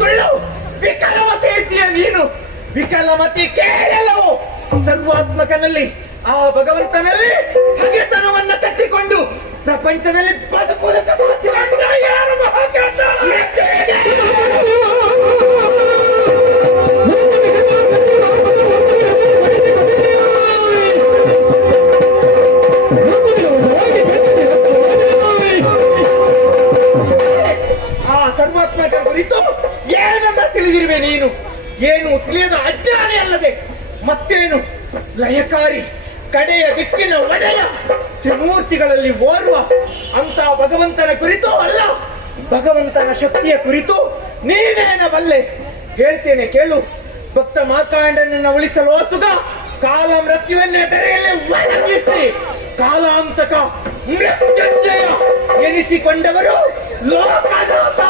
ಸುಳ್ಳು. ವಿಕಲಮತಿ ಇದ್ದೀಯ ನೀನು, ವಿಕಲಮತಿ. ಕೇಳಲು ಸರ್ವಾತ್ಮಕನಲ್ಲಿ ಆ ಭಗವಂತನಲ್ಲಿ ಹಗೆತನವನ್ನ ತಟ್ಟಿಕೊಂಡು ಪ್ರಪಂಚದಲ್ಲಿ ಬದುಕುವುದಕ್ಕೆ ಸಾಧ್ಯವಾಗುವುದಿಲ್ಲ. ಯಾರು ಮಹಾಕಾಶ ಆ ಸರ್ವಾತ್ಮಕ ಕುರಿತು ಏನನ್ನ ತಿಳಿದಿರುವೆ ನೀನು? ಏನು ತಿಳಿಯದ ಅಜ್ಞಾನಿ ಅಲ್ಲದೆ ಮತ್ತೇನು? ಲಯಕಾರಿ, ಕಡೆಯ ದಿಕ್ಕಿನ ಒಡೆಯ, ತ್ರಿಮೂರ್ತಿಗಳಲ್ಲಿ ಓರ್ವ ಅಂತ ಭಗವಂತನ ಕುರಿತು ಅಲ್ಲ, ಭಗವಂತನ ಶಕ್ತಿಯ ಕುರಿತು ನೀನೇನ ಬಲ್ಲೆ? ಹೇಳ್ತೇನೆ ಕೇಳು. ಭಕ್ತ ಮಾರ್ಕಾಂಡನನ್ನ ಉಳಿಸಲು ಸುಗ ಕಾಲ ಮೃತ್ಯುವನ್ನೇ ತೆರೆಯಲ್ಲಿ ಒಣಗಿಸಿ ಕಾಲಾಂತಕ ಮೃತ್ಯುಂಜಯ ಎನಿಸಿಕೊಂಡವರು ಲೋಕನಾಥ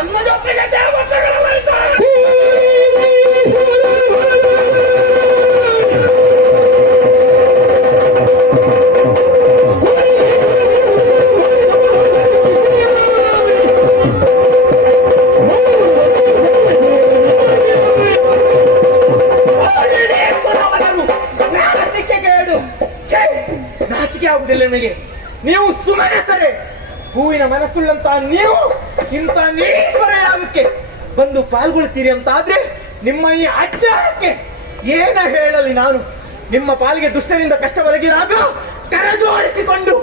ಅನ್ನದೊಪ್ಪಿಗೆ ದೇವತೆಗಳ ನನಗೆ. ನೀವು ಸುಮ್ಮನೆ ಹೂವಿನ ಮನಸ್ಸುಳ್ಳಂತ ನೀವು ಇಂಥ ನೀಶ್ವರಯಾಗಕ್ಕೆ ಬಂದು ಪಾಲ್ಗೊಳ್ತೀರಿ ಅಂತ ಆದ್ರೆ ನಿಮ್ಮ ಈ ಅಜ್ಞಾನಕ್ಕೆ ಏನ ಹೇಳಲಿ ನಾನು? ನಿಮ್ಮ ಪಾಲಿಗೆ ದುಷ್ಟನಿಂದ ಕಷ್ಟ ಒದಗಿದಾಗ ಕರಜೋಡಿಸಿಕೊಂಡು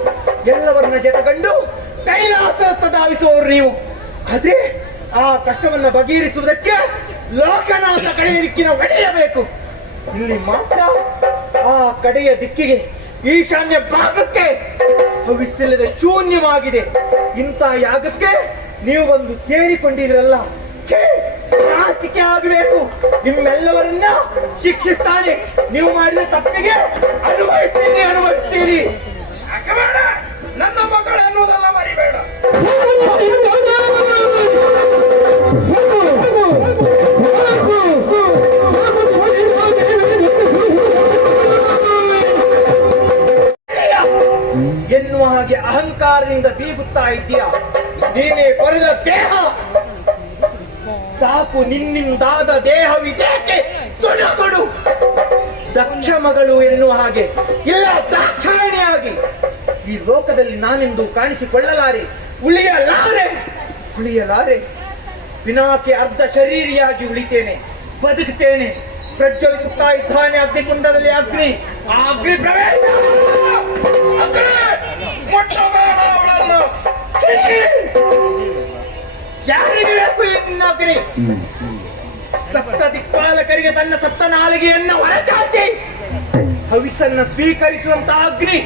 ಎಲ್ಲವರನ್ನ ಜೊತೆಗಂಡು ಕೈಲಾಸ ಧಾವಿಸುವವರು ನೀವು. ಆದ್ರೆ ಆ ಕಷ್ಟವನ್ನ ಬಗೆಹರಿಸುವುದಕ್ಕೆ ಲೋಕನಾಥ ಕಡೆಯ ದಿಕ್ಕಿನ ಒಡೆಯಬೇಕು. ಇಲ್ಲಿ ಮಾತ್ರ ಆ ಕಡೆಯ ದಿಕ್ಕಿಗೆ ಈಶಾನ್ಯ ಭಾಗಕ್ಕೆ ಭವಿಷ್ಯದ ಶೂನ್ಯವಾಗಿದೆ. ಇಂಥ ಯಾಗಕ್ಕೆ ನೀವು ಬಂದು ಸೇರಿಕೊಂಡಿದ್ರಲ್ಲ, ನಾಚಿಕೆ ಆಗಬೇಕು. ನಿಮ್ಮೆಲ್ಲವರನ್ನ ಶಿಕ್ಷಿಸ್ತಾನೆ. ನೀವು ಮಾಡಿದ ತಪ್ಪಿಗೆ ಅನುಭವಿಸ್ತೀರಿ. ನನ್ನ ಮಕ್ಕಳು ಅನ್ನೋದಲ್ಲ ಮರಿಬೇಡ. ಎನ್ನುವ ಹಾಗೆ ಅಹಂಕಾರದಿಂದ ಬೀಗುತ್ತಾ ಇದ್ದೀಯ. ನೀನೇ ಪಡೆದ ದೇಹ ಸಾಕು, ನಿನ್ನಿಂದಾದ ದೇಹವಿದೇಕೆ ಸುಡು ಸುಡು. ದಕ್ಷ ಮಗಳು ಎನ್ನುವ ಹಾಗೆ ಇಲ್ಲ, ದಾಕ್ಷಾಯಣಿಯಾಗಿ ಈ ಲೋಕದಲ್ಲಿ ನಾನೆಂದು ಕಾಣಿಸಿಕೊಳ್ಳಲಾರೆ, ಉಳಿಯಲಾರೆ. ವಿನಾಕೆ ಅರ್ಧ ಶರೀರಿಯಾಗಿ ಉಳಿತೇನೆ, ಬದುಕುತ್ತೇನೆ. ಪ್ರಜ್ವಲಿಸುತ್ತಾ ಇದ್ದಾನೆ ಅಗ್ನಿಕುಂಡದಲ್ಲಿ ಅಗ್ನಿ. ಆ ಅಗ್ನಿ ಪ್ರವೇಶ ಯಾರಿಗೆ ಬೇಕು ಇನ್ನ ಅಗ್ನಿ? ಸಪ್ತ ದಿಕ್ಪಾಲಕರಿಗೆ ತನ್ನ ಸಪ್ತ ನಾಲಿಗೆಯನ್ನ ಹೊರಚಾಚಿ ಹವಿಸನ್ನ ಸ್ವೀಕರಿಸುವಂತ ಅಗ್ನಿ.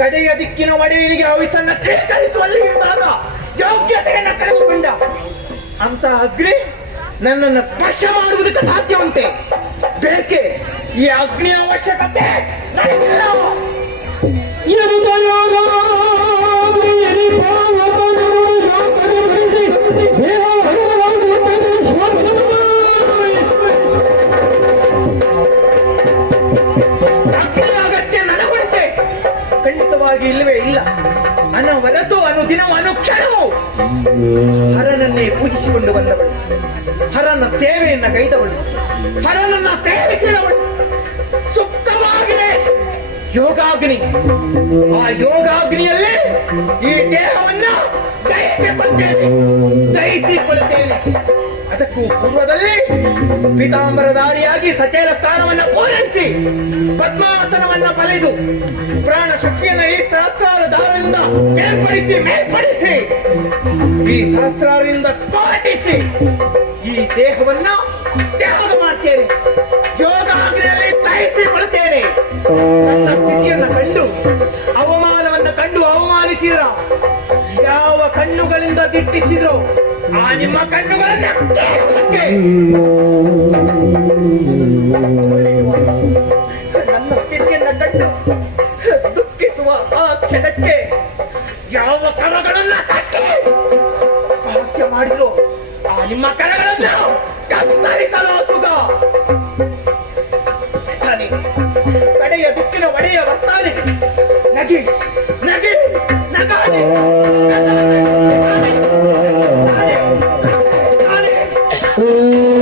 ಕಡೆಯ ದಿಕ್ಕಿನ ಒಡೆಯನಿಗೆ ಹವಿಸನ್ನ ಸ್ವೀಕರಿಸುವಲ್ಲಿ ಇದ್ದಾಗ ಯೋಗ್ಯತೆಯನ್ನ ಕಳೆದುಕೊಂಡ ಅಂತ ಅಗ್ನಿ ನನ್ನನ್ನು ಸ್ಪರ್ಶ ಮಾಡುವುದಕ್ಕೆ ಸಾಧ್ಯ ಉಂಟೆ? ಬೇಕೆ? ಈ ಅಗ್ನಿಯ ಅವಶ್ಯಕತೆ ನನಗಿಲ್ಲ. ಅಗ್ನಿಯ ಅಗತ್ಯ ನನಗುಂಟೆ? ಖಂಡಿತವಾಗಿ ಇಲ್ಲವೇ ಇಲ್ಲ. ಅನವರತು ಅನುದಿನವೂ ಅನುಕ್ಷಣವೂ ಹರನನ್ನೇ ಪೂಜಿಸಿಕೊಂಡು ಬಂದವಳು, ಹರನ ಸೇವೆಯನ್ನ ಕೈದವಳು, ಹರನನ್ನ ಸೇವಿಸಿದವಳು. ಸುಪ್ತವಾಗಿದೆ ಯೋಗಾಗ್ನಿ. ಆ ಯೋಗಾಗ್ನಿಯಲ್ಲೇ ಈ ದೇಹವನ್ನ ದಹಿಸಿಕೊಳ್ಳುತ್ತೇನೆ. ಅದಕ್ಕೂ ಪೂರ್ವದಲ್ಲಿ ಪೀತಾಂಬರಧಾರಿಯಾಗಿ ಸಚೇಲ ಸ್ಥಾನವನ್ನ ಪೂರೈಸಿ ಪದ್ಮಾಸನವನ್ನ ಬಲಿದು ಪ್ರಾಣ ಶಕ್ತಿಯನ್ನ ಈ ಸಹಸ್ರಾರದಿಂದ ಮೇಲ್ಪಡಿಸಿ ಈ ಸಹಸ್ರಾರದಿಂದ ಸ್ಫೋಟಿಸಿ ಈ ದೇಹವನ್ನ ತ್ಯಾಗ ಮಾಡ್ತೇನೆ. ಯೋಗಾಗ್ನಿಯಲ್ಲಿ ದಹಿಸಿಕೊಳ್ಳುತ್ತೇನೆ. ನನ್ನ ಸ್ಥಿತಿಯನ್ನ ಕಂಡು ಅವಮಾನವನ್ನ ಕಂಡು ಅವಮಾನಿಸಿದ್ರ ಯಾವ ಕಣ್ಣುಗಳಿಂದ ದಿಟ್ಟಿಸಿದ್ರು ಆ ನಿಮ್ಮ ಕಣ್ಣುಗಳನ್ನ ನನ್ನ ಸ್ಥಿತಿಯನ್ನ ಕಂಡು ದುಃಖಿಸುವ ಆ ಕ್ಷಣಕ್ಕೆ ಯಾವ ಕರಗಳನ್ನ ಕಟ್ಟಿ ಹಾಸ್ಯ ಮಾಡಿದ್ರು ಆ ನಿಮ್ಮ ಕರಗಳನ್ನ ಕತ್ತರಿಸಲು ಸುಗ. ಕಡೆಯ ದಿಕ್ಕಿನ ಒಡೆಯ ಬರ್ತಾನೆ. ನಗಿ ನಗಿ ನಗಾನೆ ಹ್ಮ್